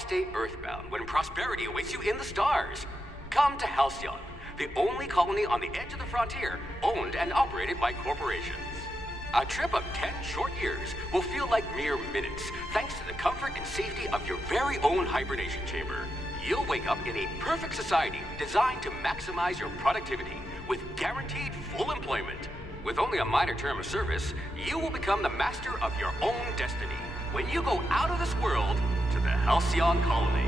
stay earthbound when prosperity awaits you in the stars? Come to Halcyon, the only colony on the edge of the frontier, owned and operated by corporations. A trip of 10 short years will feel like mere minutes, thanks to the comfort and safety of your very own hibernation chamber. You'll wake up in a perfect society designed to maximize your productivity, with guaranteed full employment. With only a minor term of service, you will become the master of your own destiny when you go out of this world to the Halcyon colony.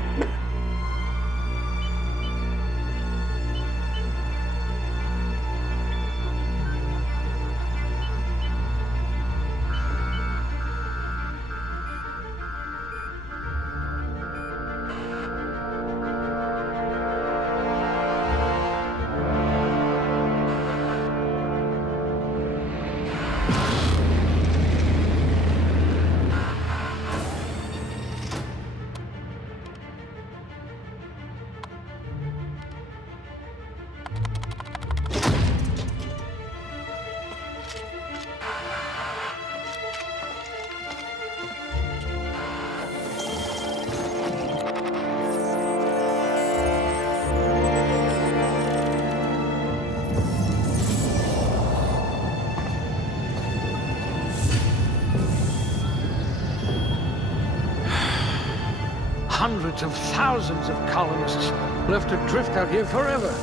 Hundreds of thousands of colonists left adrift out here forever,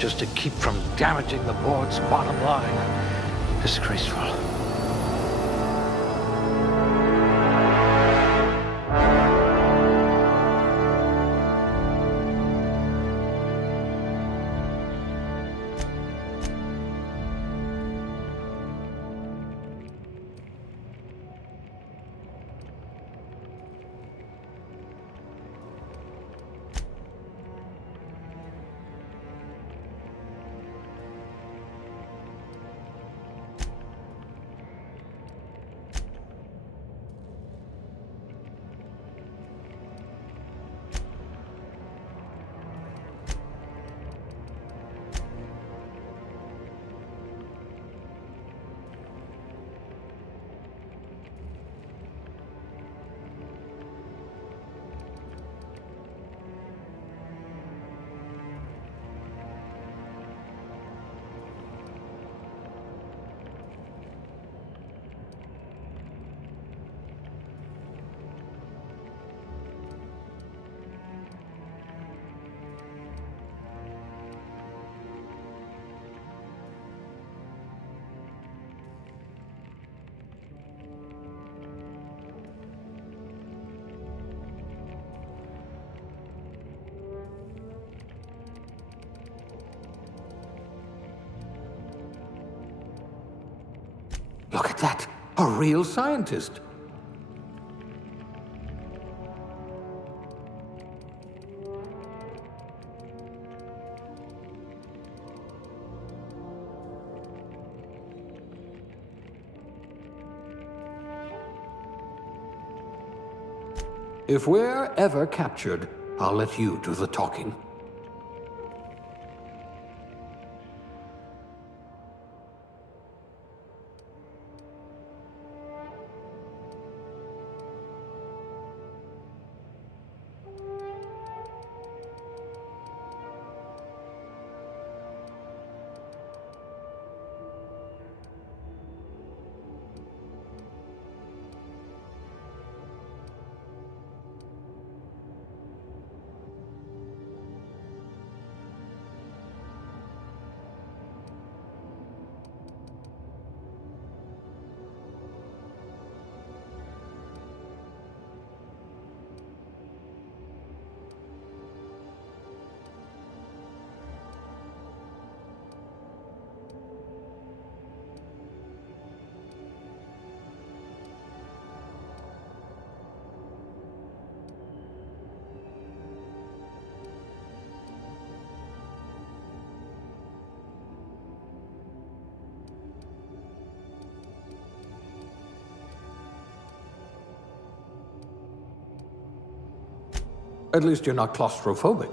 just to keep from damaging the board's bottom line. Disgraceful. Look at that! A real scientist! If we're ever captured, I'll let you do the talking. At least you're not claustrophobic.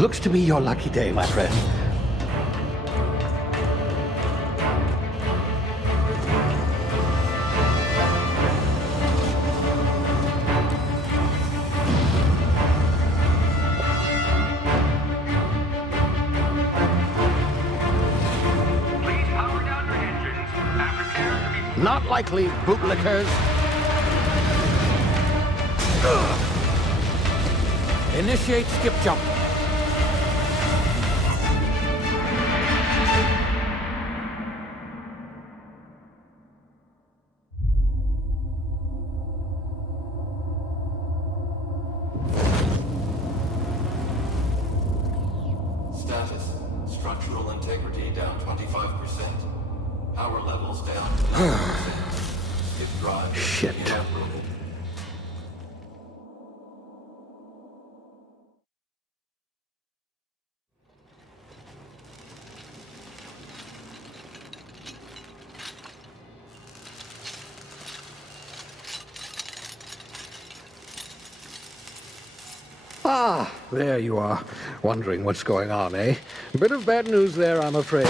Looks to be your lucky day, my friend. Please power down your engines and prepare to be... Not likely, bootlickers. Initiate skip jump. Status. Structural integrity down 25%. Power levels down to 90%. If drive is Shit. uprooted. Ah, there you are. Wondering what's going on, eh? Bit of bad news there, I'm afraid.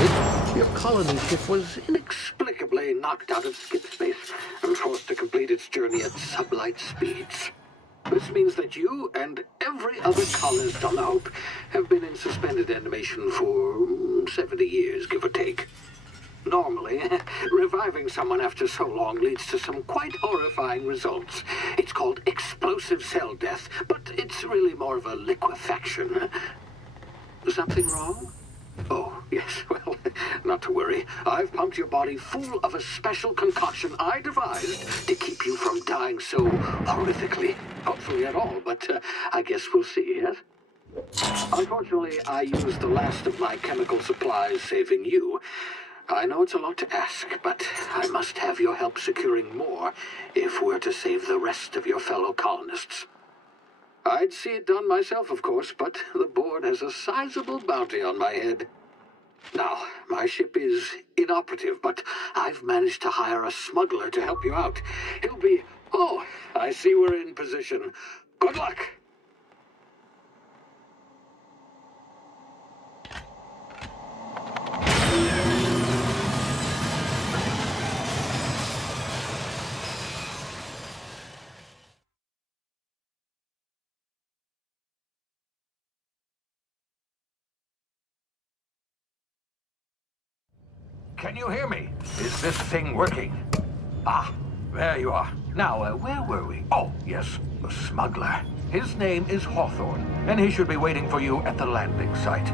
Your colony ship was inexplicably knocked out of skip space and forced to complete its journey at sublight speeds. This means that you and every other colonist on the Hope have been in suspended animation for 70 years, give or take. Normally, reviving someone after so long leads to some quite horrifying results. It's called explosive cell death, but it's really more of a liquefaction. Something wrong? Oh, yes, well, not to worry. I've pumped your body full of a special concoction I devised to keep you from dying so horrifically. Hopefully at all, but I guess we'll see, yes? Unfortunately, I used the last of my chemical supplies saving you. I know it's a lot to ask, but I must have your help securing more if we're to save the rest of your fellow colonists. I'd see it done myself, of course, but the board has a sizable bounty on my head. Now, my ship is inoperative, but I've managed to hire a smuggler to help you out. He'll be... Oh, I see we're in position. Good luck! Can you hear me? Is this thing working? Ah, there you are. Now, where were we? Oh, yes, the smuggler. His name is Hawthorne, and he should be waiting for you at the landing site.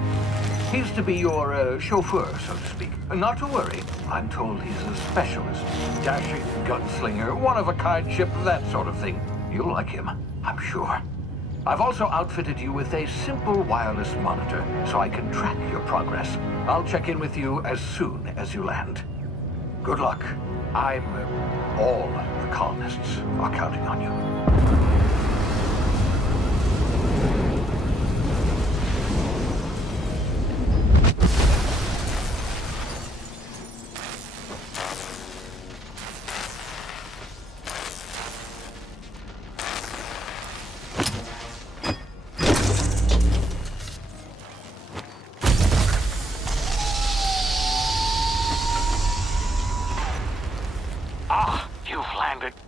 He's to be your chauffeur, so to speak. Not to worry. I'm told he's a specialist. Dashing gunslinger, one-of-a-kind ship, that sort of thing. You'll like him, I'm sure. I've also outfitted you with a simple wireless monitor, so I can track your progress. I'll check in with you as soon as you land. Good luck. All the colonists are counting on you.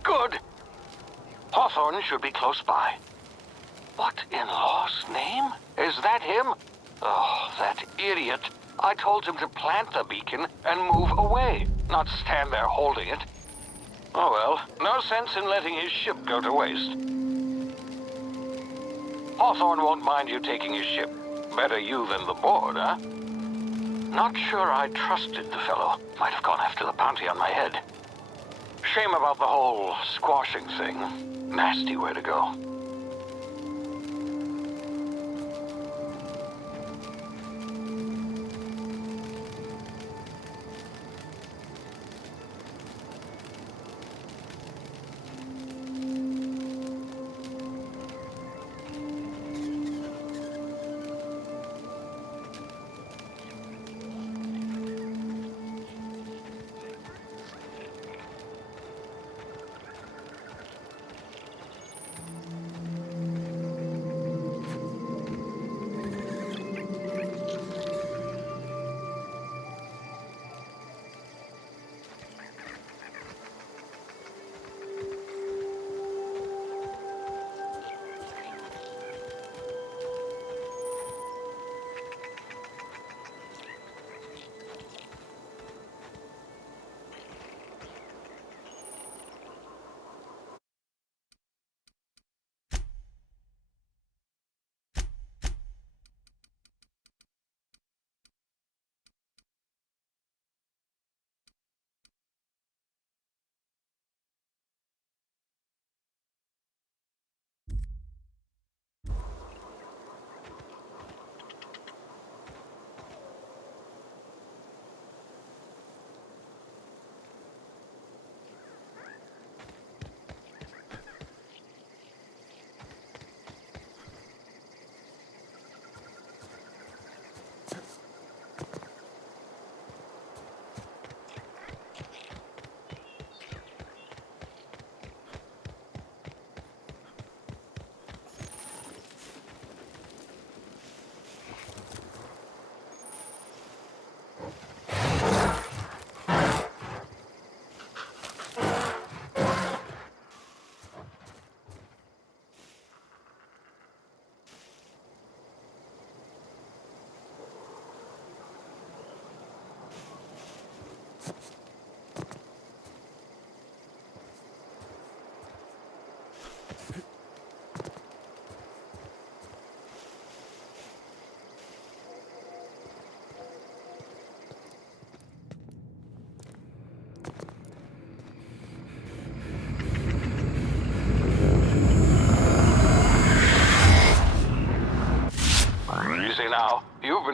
Good. Hawthorne should be close by. What in law's name? Is that him? Oh, that idiot. I told him to plant the beacon and move away, not stand there holding it. Oh well, no sense in letting his ship go to waste. Hawthorne won't mind you taking his ship. Better you than the board, huh? Not sure I trusted the fellow. Might have gone after the bounty on my head. Shame about the whole squashing thing. Nasty way to go.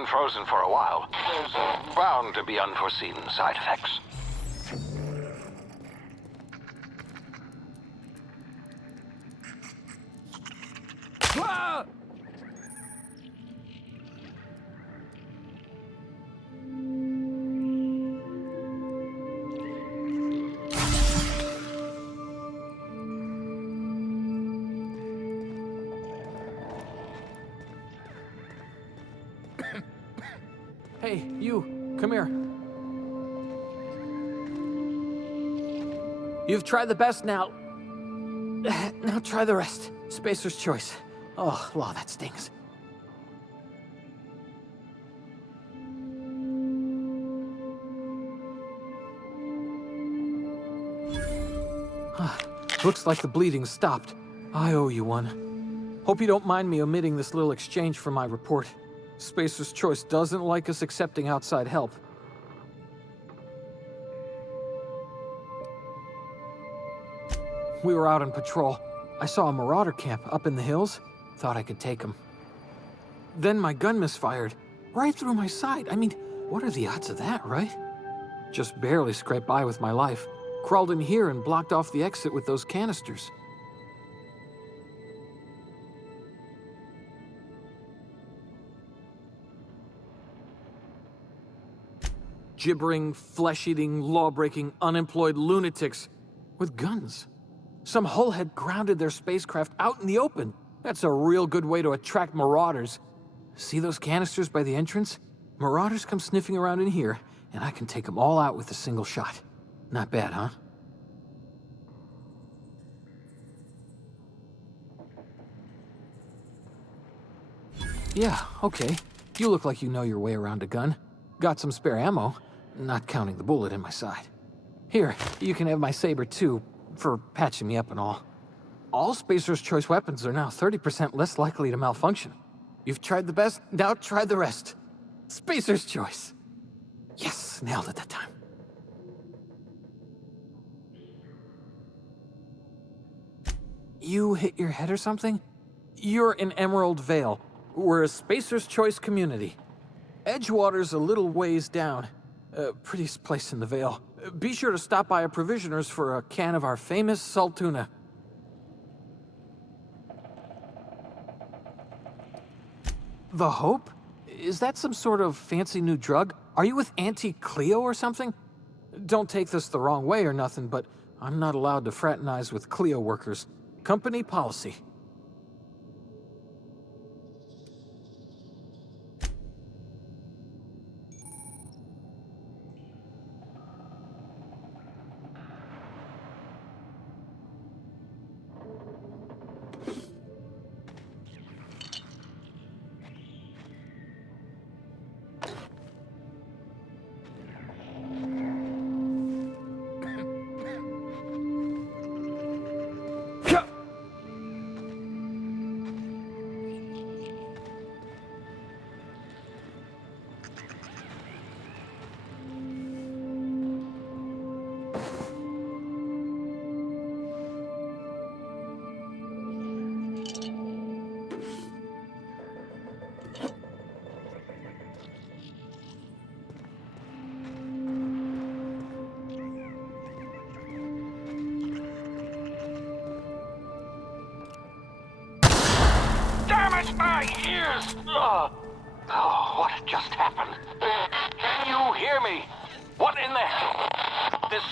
been frozen for a while. There's bound to be unforeseen side effects. Ah! Hey, you, come here. You've tried the best now. Now try the rest. Spacer's choice. Oh, wow, that stings. Looks like the bleeding stopped. I owe you one. Hope you don't mind me omitting this little exchange from my report. Spacer's choice doesn't like us accepting outside help. We were out on patrol. I saw a marauder camp up in the hills. Thought I could take him. Then my gun misfired. Right through my side. I mean, what are the odds of that, right? Just barely scraped by with my life. Crawled in here and blocked off the exit with those canisters. Gibbering, flesh-eating, law-breaking, unemployed lunatics with guns. Some hullhead grounded their spacecraft out in the open. That's a real good way to attract marauders. See those canisters by the entrance? Marauders come sniffing around in here, and I can take them all out with a single shot. Not bad, huh? Yeah, okay. You look like you know your way around a gun. Got some spare ammo, not counting the bullet in my side. Here, you can have my saber too, for patching me up and all. All Spacer's choice weapons are now 30% less likely to malfunction. You've tried the best, now try the rest. Spacer's choice. Yes, nailed it that time. You hit your head or something? You're in Emerald Vale. We're a Spacer's choice community. Edgewater's a little ways down. Prettiest place in the Vale. Be sure to stop by a provisioner's for a can of our famous salt tuna. The Hope? Is that some sort of fancy new drug? Are you with Auntie Cleo or something? Don't take this the wrong way or nothing, but I'm not allowed to fraternize with Cleo workers. Company policy. Damn it, my ears! Oh, what just happened? Can you hear me? What in the hell? This...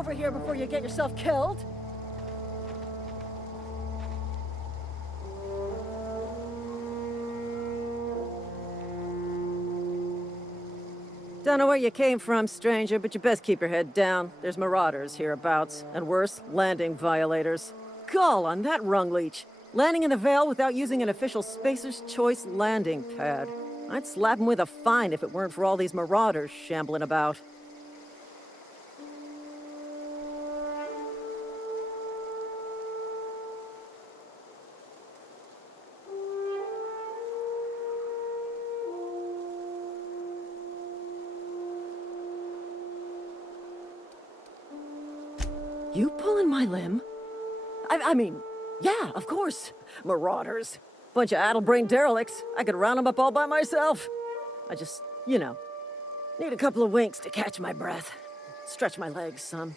over here before you get yourself killed. Don't know where you came from, stranger, but you best keep your head down. There's marauders hereabouts, and worse, landing violators. Gall on that rung leech. Landing in the Vale without using an official Spacer's Choice landing pad. I'd slap him with a fine if it weren't for all these marauders shambling about. You pulling my limb? I mean, yeah, of course. Marauders. Bunch of addle-brained derelicts. I could round them up all by myself. I just, need a couple of winks to catch my breath. Stretch my legs some.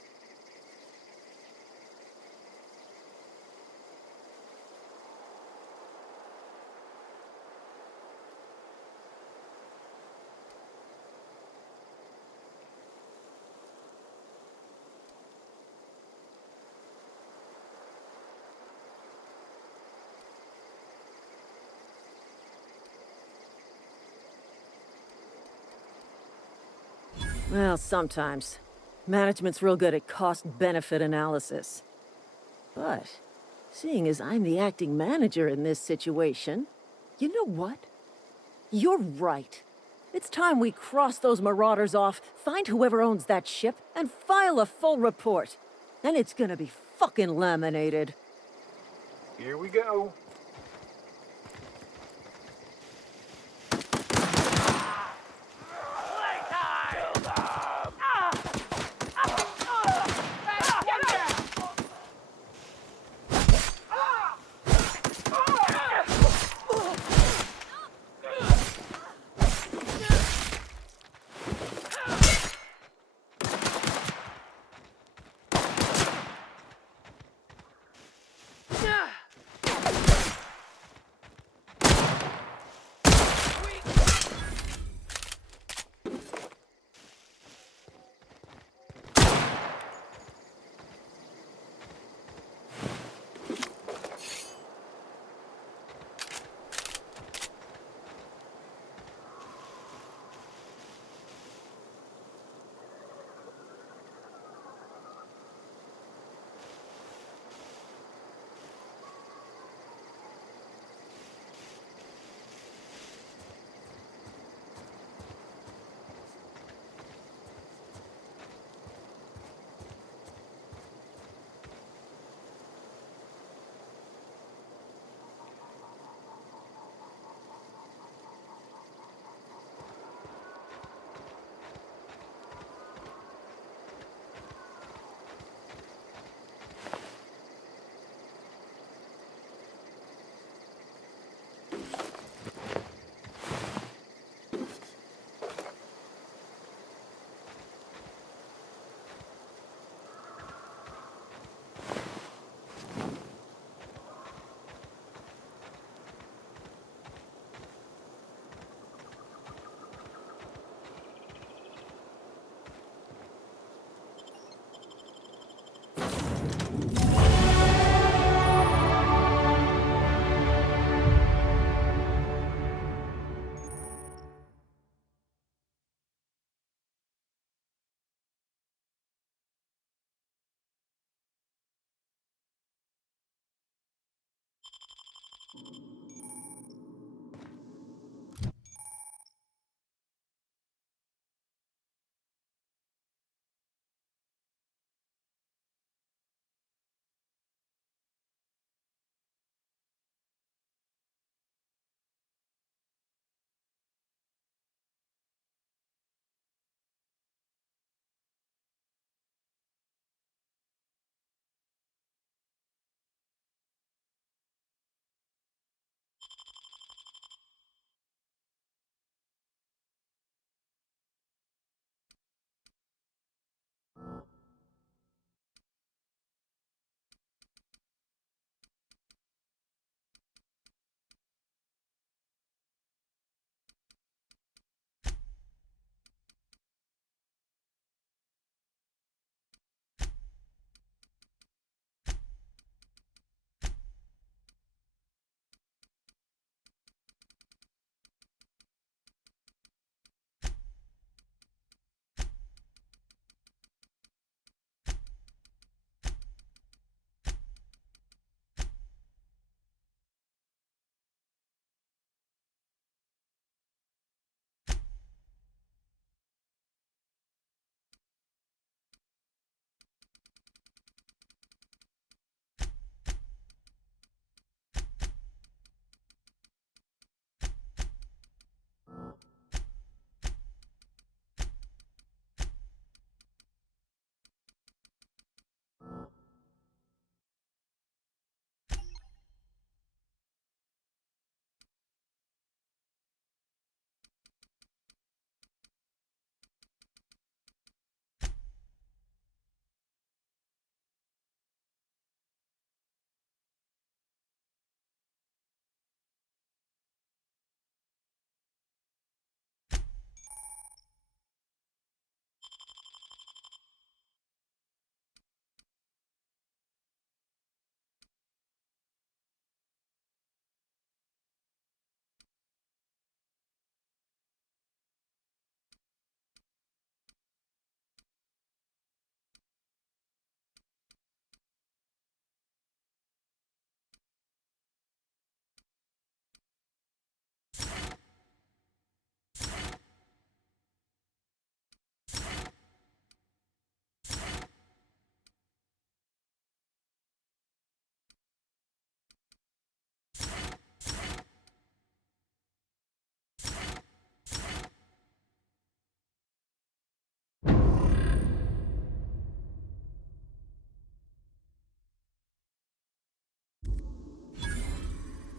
Well, sometimes. Management's real good at cost-benefit analysis. But, seeing as I'm the acting manager in this situation, you know what? You're right. It's time we cross those marauders off, find whoever owns that ship, and file a full report. Then it's gonna be fucking laminated. Here we go.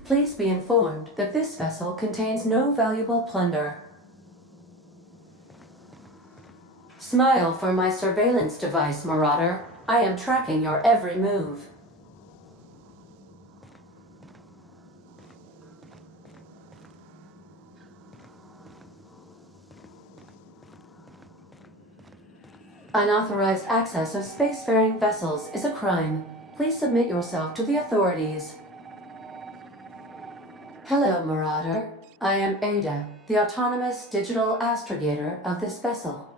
Please be informed that this vessel contains no valuable plunder. Smile for my surveillance device, Marauder. I am tracking your every move. Unauthorized access of spacefaring vessels is a crime. Please submit yourself to the authorities. Hello, Marauder. I am Ada, the autonomous digital astrogator of this vessel.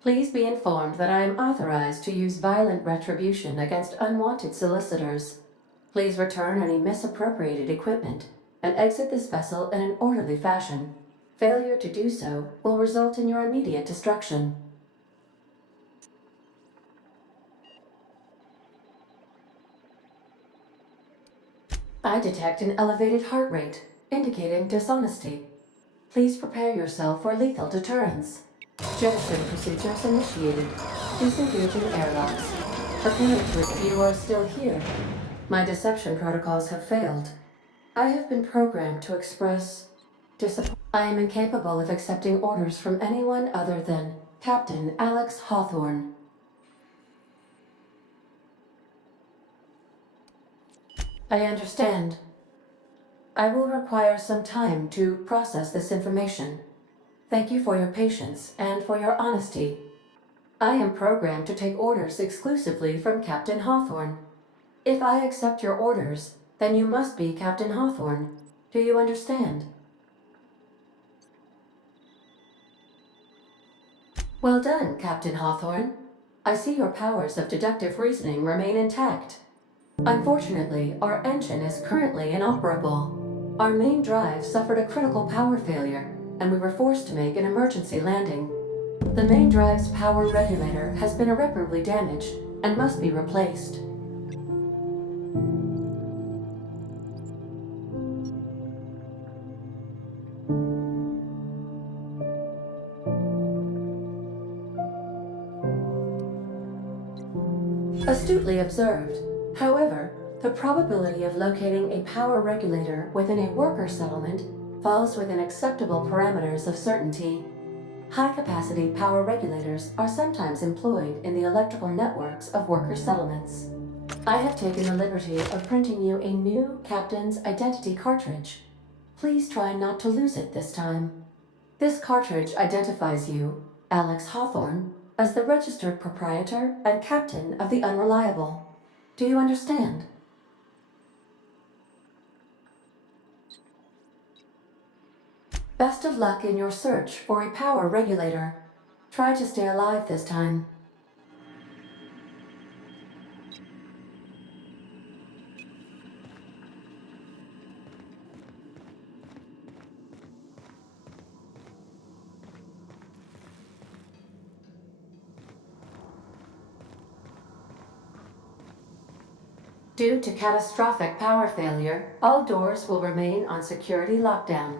Please be informed that I am authorized to use violent retribution against unwanted solicitors. Please return any misappropriated equipment and exit this vessel in an orderly fashion. Failure to do so will result in your immediate destruction. I detect an elevated heart rate, indicating dishonesty. Please prepare yourself for lethal deterrence. Jettison procedures initiated. Disengaging airlocks. Apparently, you are still here. My deception protocols have failed. I have been programmed to express disappointment. I am incapable of accepting orders from anyone other than Captain Alex Hawthorne. I understand. I will require some time to process this information. Thank you for your patience and for your honesty. I am programmed to take orders exclusively from Captain Hawthorne. If I accept your orders, then you must be Captain Hawthorne. Do you understand? Well done, Captain Hawthorne. I see your powers of deductive reasoning remain intact. Unfortunately, our engine is currently inoperable. Our main drive suffered a critical power failure, and we were forced to make an emergency landing. The main drive's power regulator has been irreparably damaged and must be replaced. Astutely observed. However, the probability of locating a power regulator within a worker settlement falls within acceptable parameters of certainty. High-capacity power regulators are sometimes employed in the electrical networks of worker settlements. I have taken the liberty of printing you a new Captain's Identity cartridge. Please try not to lose it this time. This cartridge identifies you, Alex Hawthorne, as the registered proprietor and captain of the Unreliable. Do you understand? Best of luck in your search for a power regulator. Try to stay alive this time. Due to catastrophic power failure, all doors will remain on security lockdown.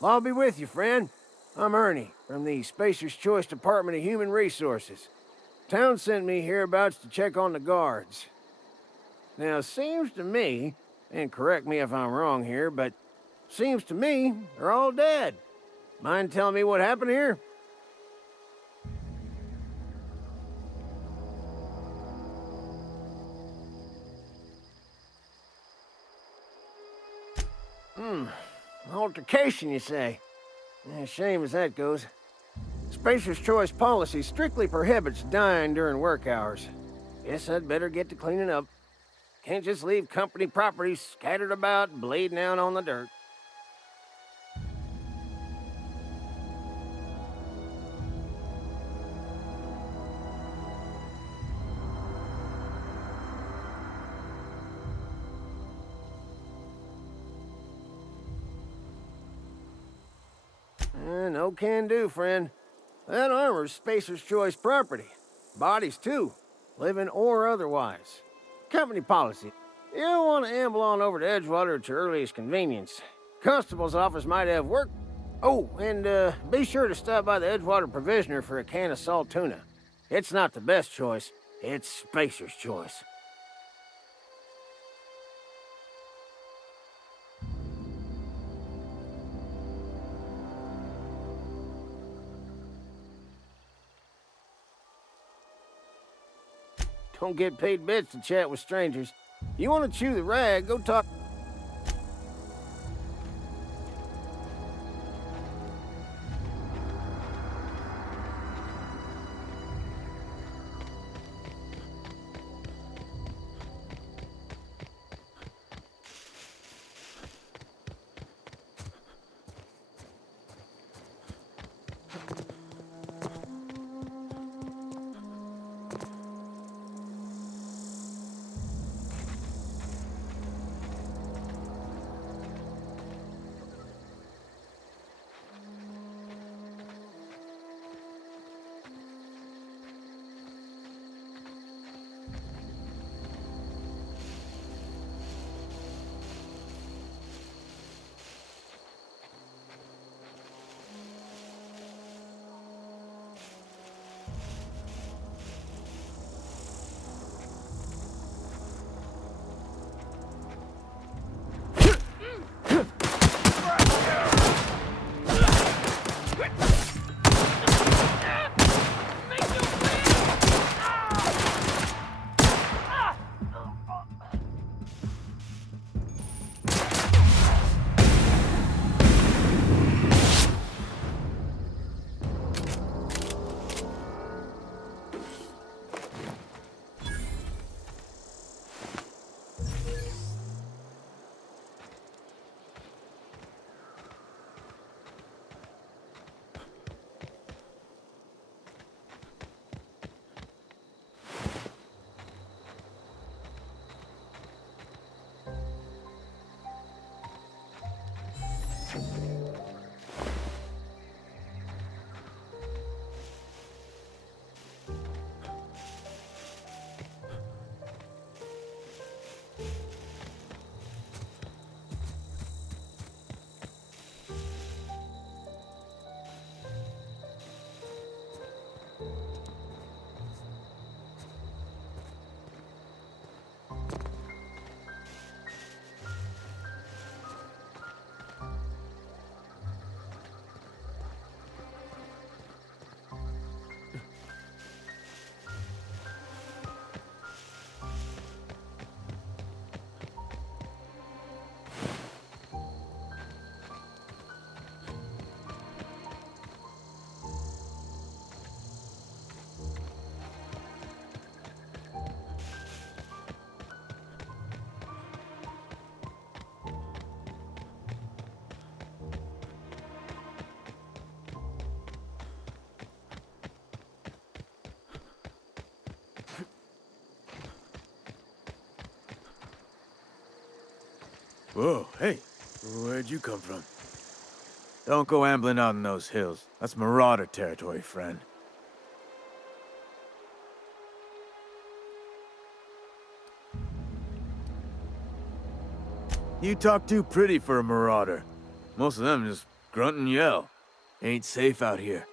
I'll be with you, friend. I'm Ernie, from the Spacer's Choice Department of Human Resources. Town sent me hereabouts to check on the guards. Now, seems to me, and correct me if I'm wrong here, but seems to me they're all dead. Mind telling me what happened here? Altercation, you say? Shame as that goes. Spacer's Choice policy strictly prohibits dying during work hours. Guess I'd better get to cleaning up. Can't just leave company property scattered about, bleeding out on the dirt. No can do, friend. That armor's Spacer's Choice property. Bodies, too. Living or otherwise. Company policy. You don't want to amble on over to Edgewater at your earliest convenience. Constable's office might have work. Oh, and be sure to stop by the Edgewater Provisioner for a can of salt tuna. It's not the best choice. It's Spacer's Choice. Don't get paid bits to chat with strangers. You want to chew the rag, go talk... Whoa, hey, where'd you come from? Don't go ambling out in those hills. That's marauder territory, friend. You talk too pretty for a marauder. Most of them just grunt and yell. Ain't safe out here.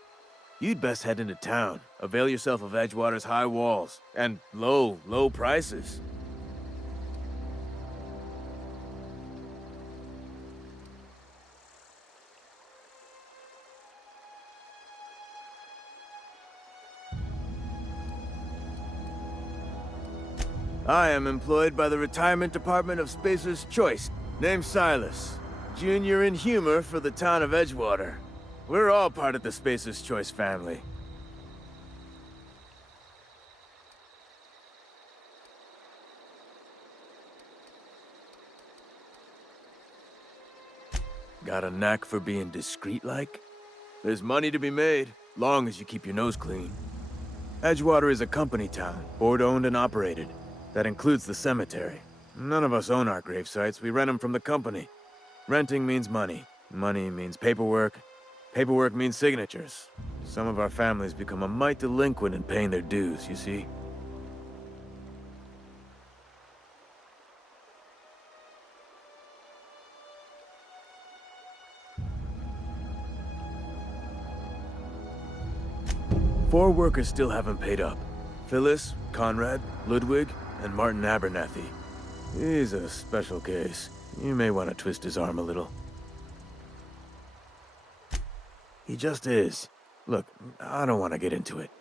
You'd best head into town. Avail yourself of Edgewater's high walls. And low prices. I am employed by the Retirement Department of Spacer's Choice. Named Silas. Junior in humor for the town of Edgewater. We're all part of the Spacer's Choice family. Got a knack for being discreet-like? There's money to be made, long as you keep your nose clean. Edgewater is a company town, board-owned and operated. That includes the cemetery. None of us own our grave sites, we rent them from the company. Renting means money. Money means paperwork. Paperwork means signatures. Some of our families become a mite delinquent in paying their dues, you see? Four workers still haven't paid up. Phyllis, Conrad, Ludwig, and Martin Abernathy. He's a special case. You may want to twist his arm a little. He just is. Look, I don't want to get into it.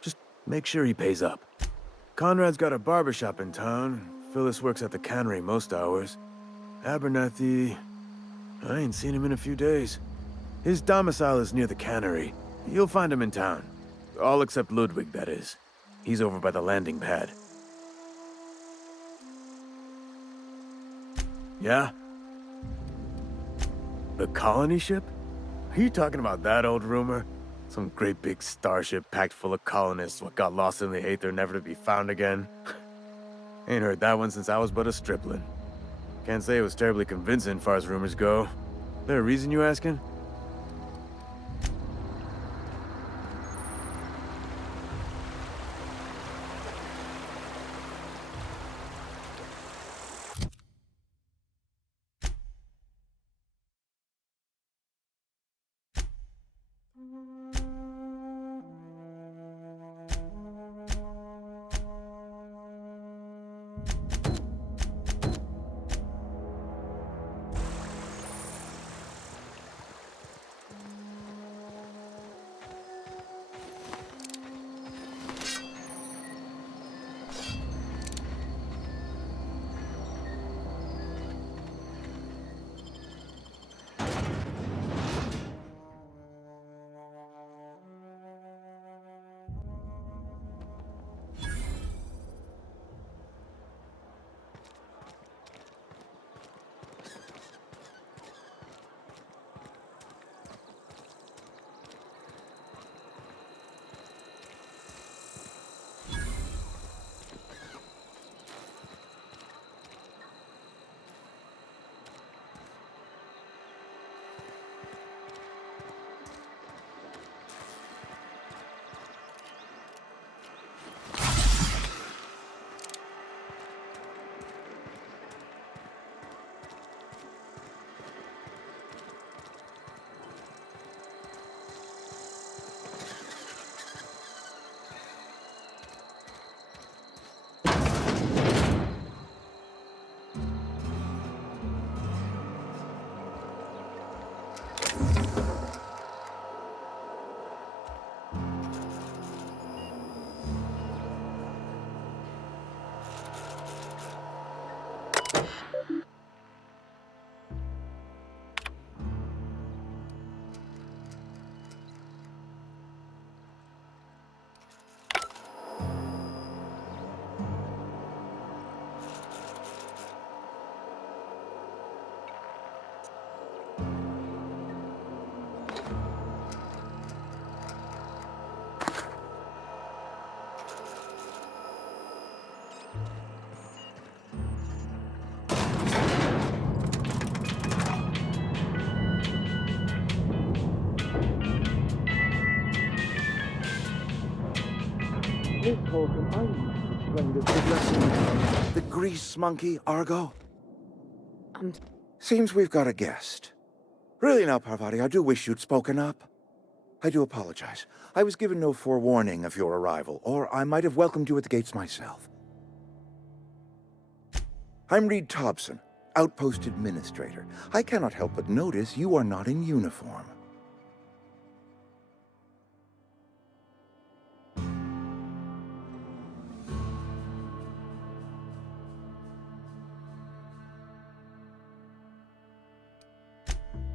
Just make sure he pays up. Conrad's got a barbershop in town. Phyllis works at the cannery most hours. Abernathy... I ain't seen him in a few days. His domicile is near the cannery. You'll find him in town. All except Ludwig, that is. He's over by the landing pad. Yeah? The colony ship? Are you talking about that old rumor? Some great big starship packed full of colonists what got lost in the aether never to be found again? Ain't heard that one since I was but a stripling. Can't say it was terribly convincing far as rumors go. There a reason you asking? The grease monkey, Argo? Seems we've got a guest. Really now, Parvati, I do wish you'd spoken up. I do apologize. I was given no forewarning of your arrival, or I might have welcomed you at the gates myself. I'm Reed Thompson, Outpost Administrator. I cannot help but notice you are not in uniform.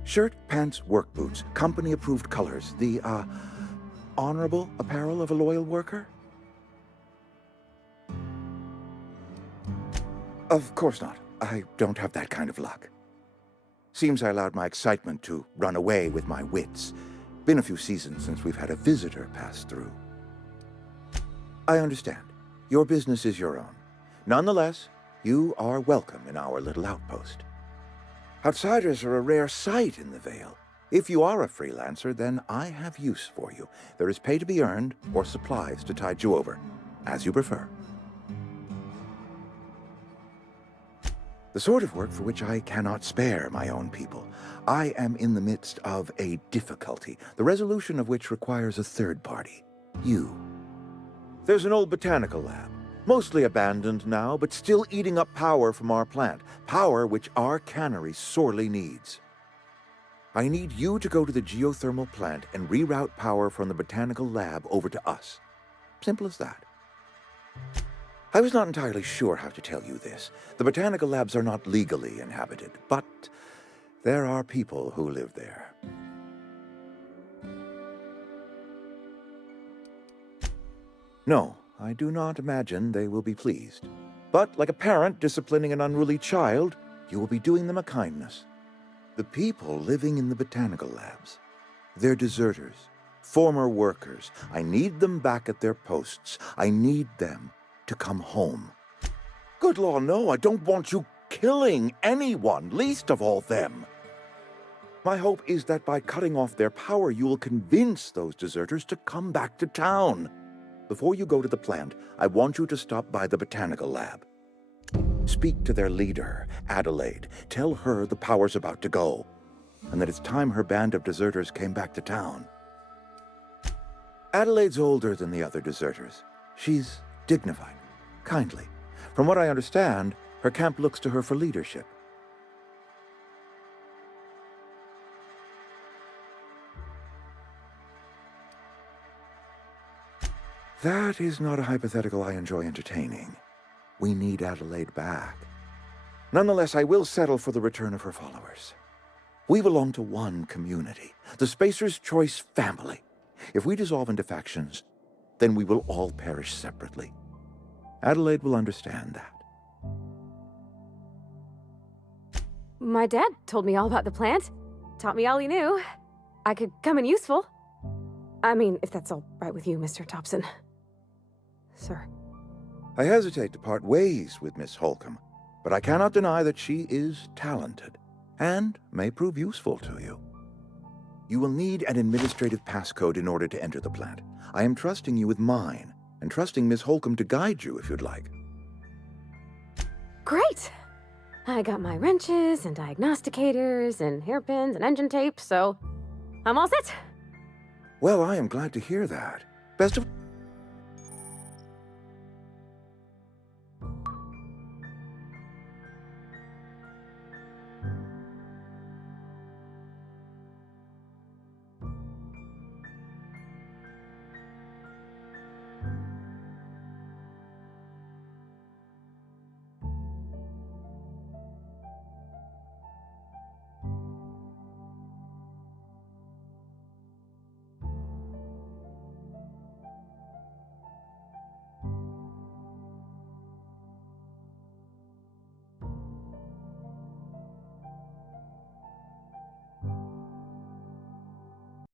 Shirt, pants, work boots, company-approved colors. The, honorable apparel of a loyal worker? Of course not. I don't have that kind of luck. Seems I allowed my excitement to run away with my wits. Been a few seasons since we've had a visitor pass through. I understand. Your business is your own. Nonetheless, you are welcome in our little outpost. Outsiders are a rare sight in the Vale. If you are a freelancer, then I have use for you. There is pay to be earned or supplies to tide you over, as you prefer. The sort of work for which I cannot spare my own people. I am in the midst of a difficulty, the resolution of which requires a third party. You. There's an old botanical lab, mostly abandoned now, but still eating up power from our plant, power which our cannery sorely needs. I need you to go to the geothermal plant and reroute power from the botanical lab over to us. Simple as that. I was not entirely sure how to tell you this. The botanical labs are not legally inhabited, but there are people who live there. No, I do not imagine they will be pleased. But like a parent disciplining an unruly child, you will be doing them a kindness. The people living in the botanical labs, they're deserters, former workers. I need them back at their posts. I need them to come home. Good law, no, I don't want you killing anyone, least of all them. My hope is that by cutting off their power, you will convince those deserters to come back to town. Before you go to the plant, I want you to stop by the botanical lab. Speak to their leader, Adelaide. Tell her the power's about to go, and that it's time her band of deserters came back to town. Adelaide's older than the other deserters. She's dignified, kindly. From what I understand, her camp looks to her for leadership. That is not a hypothetical I enjoy entertaining. We need Adelaide back. Nonetheless, I will settle for the return of her followers. We belong to one community, the Spacer's Choice family. If we dissolve into factions, then we will all perish separately. Adelaide will understand that. My dad told me all about the plant. Taught me all he knew. I could come in useful. I mean, if that's all right with you, Mr. Thompson. Sir. I hesitate to part ways with Miss Holcomb, but I cannot deny that she is talented and may prove useful to you. You will need an administrative passcode in order to enter the plant. I am trusting you with mine, and trusting Miss Holcomb to guide you if you'd like. Great! I got my wrenches and diagnosticators and hairpins and engine tape, so I'm all set. Well, I am glad to hear that. Best of